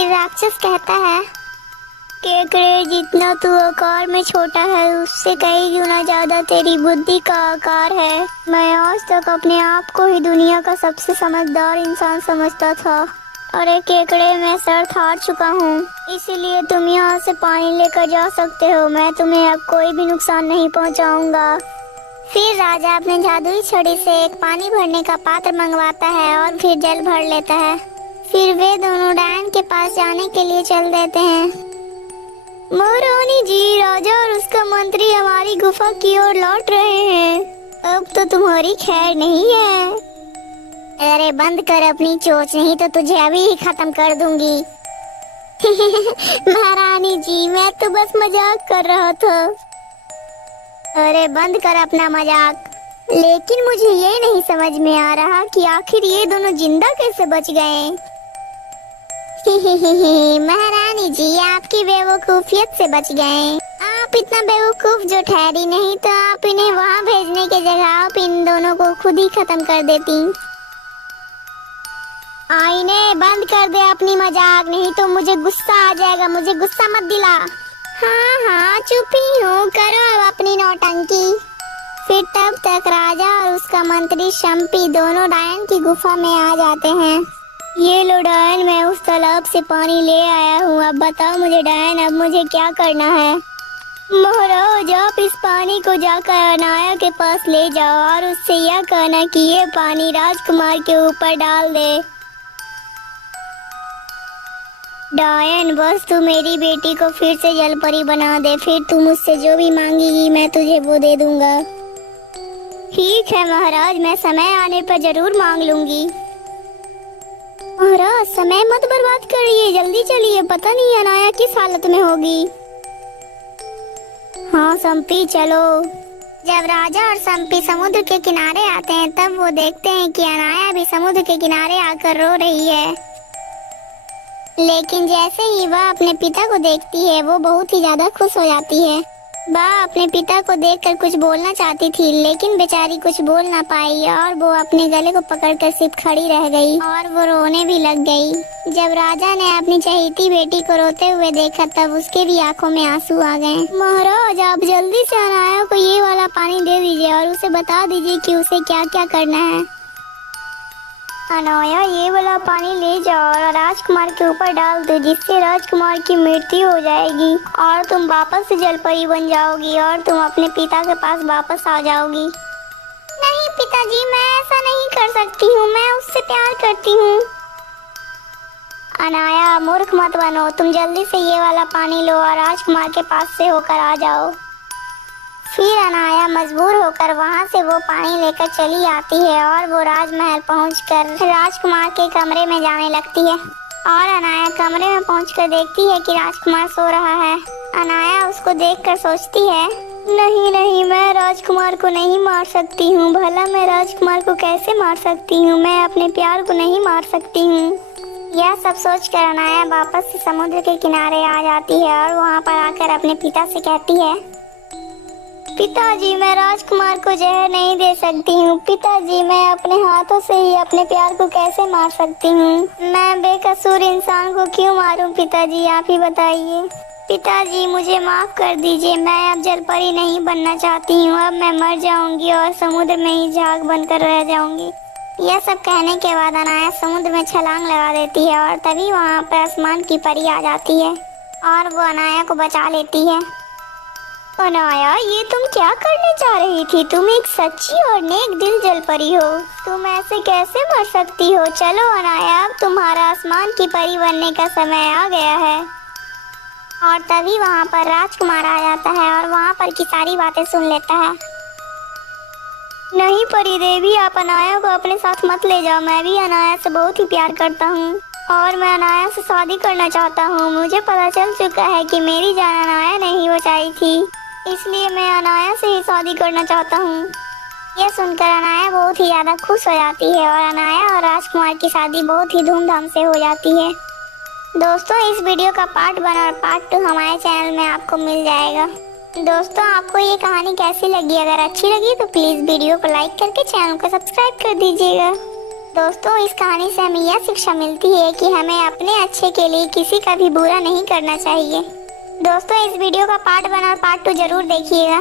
फिर राक्षस कहता है, केकड़े जितना तू आकार में छोटा है उससे कई गुना ज्यादा तेरी बुद्धि का आकार है। मैं आज तक अपने आप को ही दुनिया का सबसे समझदार इंसान समझता था। अरे केकड़े, मैं शर्त हार चुका हूँ, इसीलिए तुम यहाँ से पानी लेकर जा सकते हो। मैं तुम्हें अब कोई भी नुकसान नहीं पहुँचाऊंगा। फिर राजा अपने जादुई छड़ी से एक पानी भरने का पात्र मंगवाता है और फिर जल भर लेता है। फिर वे दोनों डायन के पास जाने के लिए चल देते हैं। महारानी जी, राजा और उसका मंत्री हमारी गुफा की ओर लौट रहे हैं। अब तो तुम्हारी खैर नहीं है। अरे बंद कर अपनी चोंच, नहीं तो तुझे अभी ही खत्म कर दूंगी। महारानी जी, मैं तो बस मजाक कर रहा था। अरे बंद कर अपना मजाक। लेकिन मुझे ये नहीं समझ में आ रहा कि आखिर ये दोनों जिंदा कैसे बच गए। महारानी जी, आपकी बेवकूफियत से बच गए। आप इतना बेवकूफ जो ठहरी, नहीं तो आप इन्हें वहाँ भेजने के जगह आप इन दोनों को खुद ही खत्म कर देती। आईने बंद कर दे अपनी मजाक, नहीं तो मुझे गुस्सा आ जाएगा। मुझे गुस्सा मत दिला। हाँ हाँ चुप ही हूँ, करो अब अपनी नौटंकी। फिर तब तक राजा और उसका मंत्री शम्पी दोनों डायन की गुफा में आ जाते हैं। ये लो डायन, मैं उस तालाब से पानी ले आया हूँ। अब बताओ मुझे डायन, अब मुझे क्या करना है। महाराज, आप इस पानी को जाकर अनाया के पास ले जाओ और उससे यह कहना कि ये पानी राजकुमार के ऊपर डाल दे। डायन, बस तू मेरी बेटी को फिर से जलपरी बना दे, फिर तू मुझसे जो भी मांगेगी मैं तुझे वो दे दूंगा। ठीक है महाराज, मैं समय आने पर जरूर मांग लूंगी। महाराज, समय मत बर्बाद करिए, जल्दी चलिए, पता नहीं अनाया किस हालत में होगी। हाँ सम्पी, चलो। जब राजा और सम्पी समुद्र के किनारे आते हैं तब वो देखते हैं कि अनाया भी समुद्र के किनारे आकर रो रही है। लेकिन जैसे ही वह अपने पिता को देखती है वो बहुत ही ज्यादा खुश हो जाती है। वह अपने पिता को देखकर कुछ बोलना चाहती थी, लेकिन बेचारी कुछ बोल ना पाई और वो अपने गले को पकड़कर सिर्फ खड़ी रह गई और वो रोने भी लग गई। जब राजा ने अपनी चहेती बेटी को रोते हुए देखा तब उसके भी आंखों में आंसू आ गए। महाराज, आप जल्दी से अनाया को ये वाला पानी दे दीजिए और उसे बता दीजिए कि उसे क्या क्या करना है। अनाया, ये वाला पानी ले जाओ और राजकुमार के ऊपर डाल दो, जिससे राजकुमार की मृत्यु हो जाएगी और तुम वापस से जलपरी बन जाओगी और तुम अपने पिता के पास वापस आ जाओगी। नहीं पिताजी, मैं ऐसा नहीं कर सकती हूँ, मैं उससे प्यार करती हूँ। अनाया, मूर्ख मत बनो, तुम जल्दी से ये वाला पानी लो और राजकुमार के पास से होकर आ जाओ। फिर अनाया मजबूर होकर वहाँ से वो पानी लेकर चली आती है और वो राजमहल पहुंचकर राजकुमार के कमरे में जाने लगती है और अनाया कमरे में पहुंचकर देखती है कि राजकुमार सो रहा है। अनाया उसको देखकर सोचती है, नहीं नहीं, मैं राजकुमार को नहीं मार सकती हूँ। भला मैं राजकुमार को कैसे मार सकती हूँ, मैं अपने प्यार को नहीं मार सकती हूँ। यह सब सोचकर अनाया वापस से समुद्र के किनारे आ जाती है और वहाँ पर आकर अपने पिता से कहती है, पिताजी, मैं राजकुमार को जहर नहीं दे सकती हूँ। पिताजी, मैं अपने हाथों से ही अपने प्यार को कैसे मार सकती हूँ। मैं बेकसूर इंसान को क्यों मारूं पिताजी, आप ही बताइए। पिताजी, मुझे माफ कर दीजिए, मैं अब जलपरी नहीं बनना चाहती हूँ। अब मैं मर जाऊंगी और समुद्र में ही झाग बनकर रह जाऊंगी। यह सब कहने के बाद अनाया समुद्र में छलांग लगा देती है और तभी वहाँ पर आसमान की परी आ जाती है और वो अनाया को बचा लेती है। अनाया, ये तुम क्या करने जा रही थी? तुम एक सच्ची और नेक दिल जलपरी हो, तुम ऐसे कैसे मर सकती हो? चलो अनाया, अब तुम्हारा आसमान की परी बनने का समय आ गया है। और तभी वहाँ पर राजकुमार आ जाता है और वहाँ पर की सारी बातें सुन लेता है। नहीं परी देवी, आप अनाया को अपने साथ मत ले जाओ। मैं भी अनाया से बहुत ही प्यार करता हूँ और मैं अनाया से शादी करना चाहता हूँ। मुझे पता चल चुका है कि मेरी जान अनाया ने ही बचाई थी, इसलिए मैं अनाया से ही शादी करना चाहता हूँ। यह सुनकर अनाया बहुत ही ज़्यादा खुश हो जाती है और अनाया और राजकुमार की शादी बहुत ही धूमधाम से हो जाती है। दोस्तों, इस वीडियो का पार्ट 1 और पार्ट 2 हमारे चैनल में आपको मिल जाएगा। दोस्तों, आपको ये कहानी कैसी लगी? अगर अच्छी लगी तो प्लीज़ वीडियो को लाइक करके चैनल को सब्सक्राइब कर दीजिएगा। दोस्तों, इस कहानी से हमें यह शिक्षा मिलती है कि हमें अपने अच्छे के लिए किसी का भी बुरा नहीं करना चाहिए। दोस्तों, इस वीडियो का पार्ट 1 और पार्ट 2 जरूर देखिएगा।